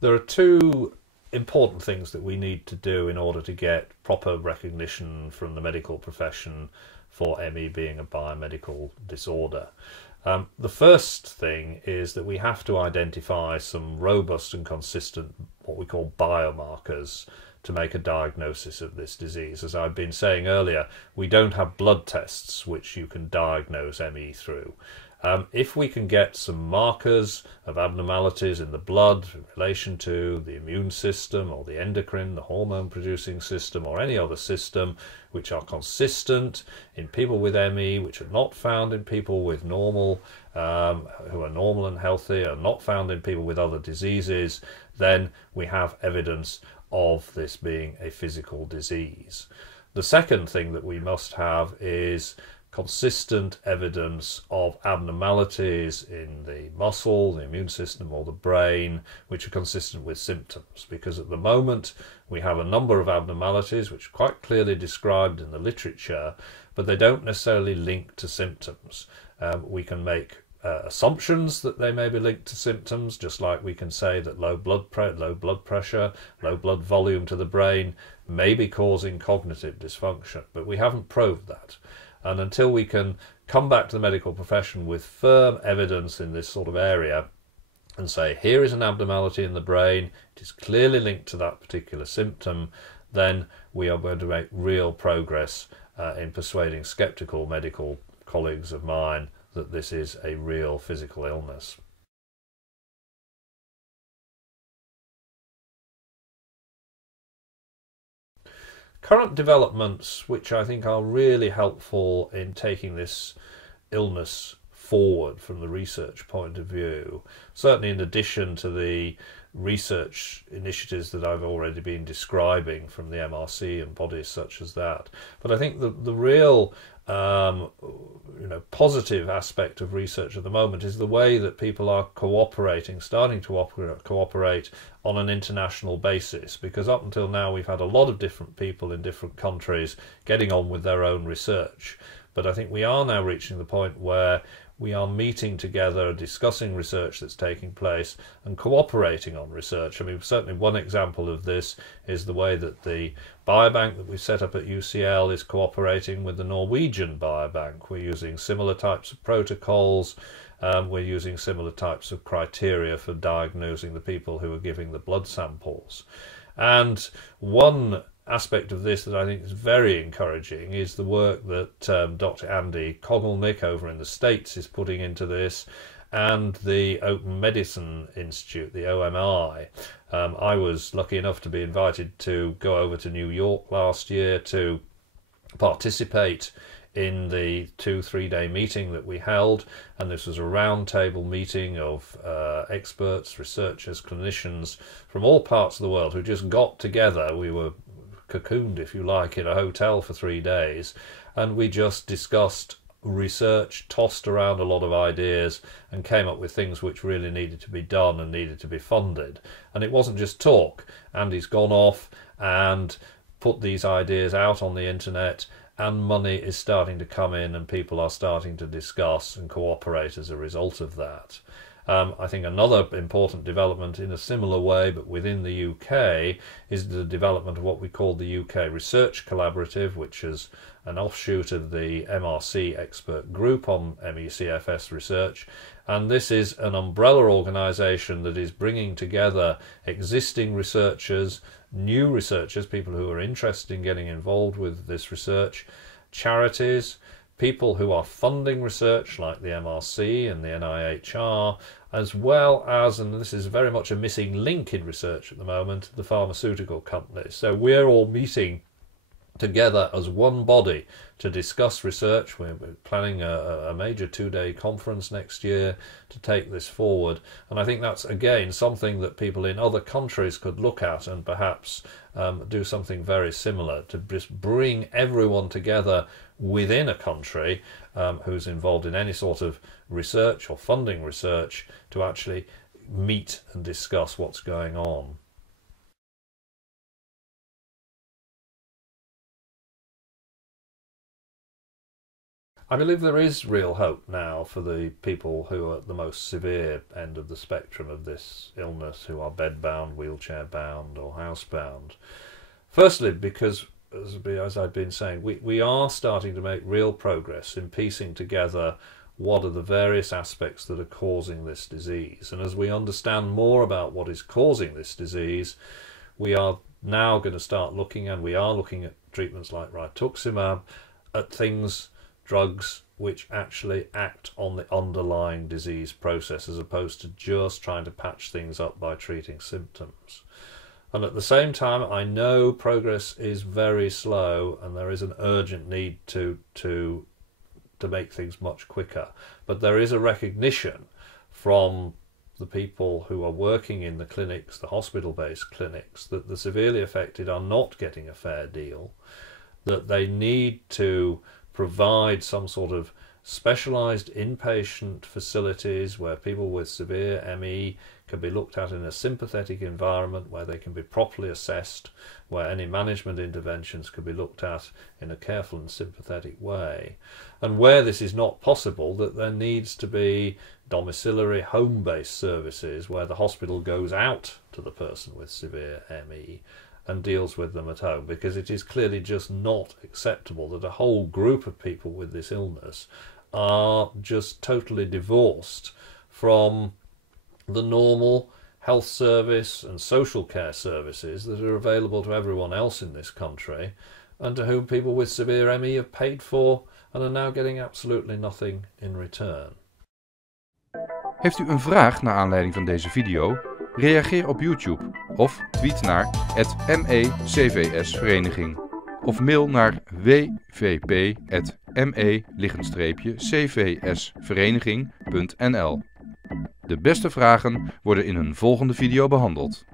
There are two important things that we need to do in order to get proper recognition from the medical profession for ME being a biomedical disorder. The first thing is that we have to identify some robust and consistent, what we call biomarkers, to make a diagnosis of this disease. As I've been saying earlier, we don't have blood tests which you can diagnose ME through. If we can get some markers of abnormalities in the blood in relation to the immune system or the endocrine, the hormone producing system, or any other system which are consistent in people with ME, which are not found in people with normal, who are normal and healthy, are not found in people with other diseases, then we have evidence of this being a physical disease. The second thing that we must have is consistent evidence of abnormalities in the muscle, the immune system, or the brain, which are consistent with symptoms. Because at the moment we have a number of abnormalities which are quite clearly described in the literature, but they don't necessarily link to symptoms. We can make assumptions that they may be linked to symptoms, just like we can say that low blood pressure, low blood volume to the brain may be causing cognitive dysfunction, but we haven't proved that. And until we can come back to the medical profession with firm evidence in this sort of area and say, here is an abnormality in the brain, it is clearly linked to that particular symptom, then we are going to make real progress in persuading sceptical medical colleagues of mine that this is a real physical illness. Current developments which I think are really helpful in taking this illness forward from the research point of view, certainly in addition to the research initiatives that I've already been describing from the MRC and bodies such as that. But I think the real positive aspect of research at the moment is the way that people are cooperating, starting to cooperate on an international basis, because up until now we've had a lot of different people in different countries getting on with their own research. But I think we are now reaching the point where we are meeting together, discussing research that's taking place and cooperating on research. I mean, certainly one example of this is the way that the biobank that we've set up at UCL is cooperating with the Norwegian biobank. We're using similar types of protocols, we're using similar types of criteria for diagnosing the people who are giving the blood samples. And one aspect of this that I think is very encouraging is the work that Dr. Andy Kogelnick over in the States is putting into this, and the Open Medicine Institute, the OMI. I was lucky enough to be invited to go over to New York last year to participate in the 2-3 day meeting that we held, and this was a roundtable meeting of experts, researchers, clinicians from all parts of the world who just got together. We were cocooned, if you like, in a hotel for 3 days, and we just discussed research, tossed around a lot of ideas, and came up with things which really needed to be done and needed to be funded. And it wasn't just talk. Andy's gone off and put these ideas out on the internet, and money is starting to come in, and people are starting to discuss and cooperate as a result of that. I think another important development in a similar way, but within the UK, is the development of what we call the UK Research Collaborative, which is an offshoot of the MRC expert group on ME/CFS research. And this is an umbrella organisation that is bringing together existing researchers, new researchers, people who are interested in getting involved with this research, charities, people who are funding research like the MRC and the NIHR, as well as, and this is very much a missing link in research at the moment, the pharmaceutical companies. So we're all meeting together as one body to discuss research. We're planning a major 2-day conference next year to take this forward, and I think that's again something that people in other countries could look at and perhaps do something very similar, to just bring everyone together within a country who's involved in any sort of research or funding research to actually meet and discuss what's going on. I believe there is real hope now for the people who are at the most severe end of the spectrum of this illness, who are bedbound, wheelchair-bound or housebound. Firstly, because, as I've been saying, we are starting to make real progress in piecing together what are the various aspects that are causing this disease. And as we understand more about what is causing this disease, we are now going to start looking, and we are looking at treatments like rituximab, at drugs which actually act on the underlying disease process, as opposed to just trying to patch things up by treating symptoms. And at the same time, I know progress is very slow, and there is an urgent need to make things much quicker. But there is a recognition from the people who are working in the clinics, the hospital-based clinics, that the severely affected are not getting a fair deal, that they need to provide some sort of specialised inpatient facilities where people with severe ME can be looked at in a sympathetic environment, where they can be properly assessed, where any management interventions can be looked at in a careful and sympathetic way. And where this is not possible, that there needs to be domiciliary home-based services where the hospital goes out to the person with severe ME and deals with them at home, because it is clearly just not acceptable that a whole group of people with this illness are just totally divorced from the normal health service and social care services that are available to everyone else in this country, and to whom people with severe ME have paid for and are now getting absolutely nothing in return. Heeft u een vraag naar aanleiding van deze video? Reageer op YouTube of tweet naar @ME-CVS Vereniging of mail naar wvp@me-cvsvereniging.nl. De beste vragen worden in een volgende video behandeld.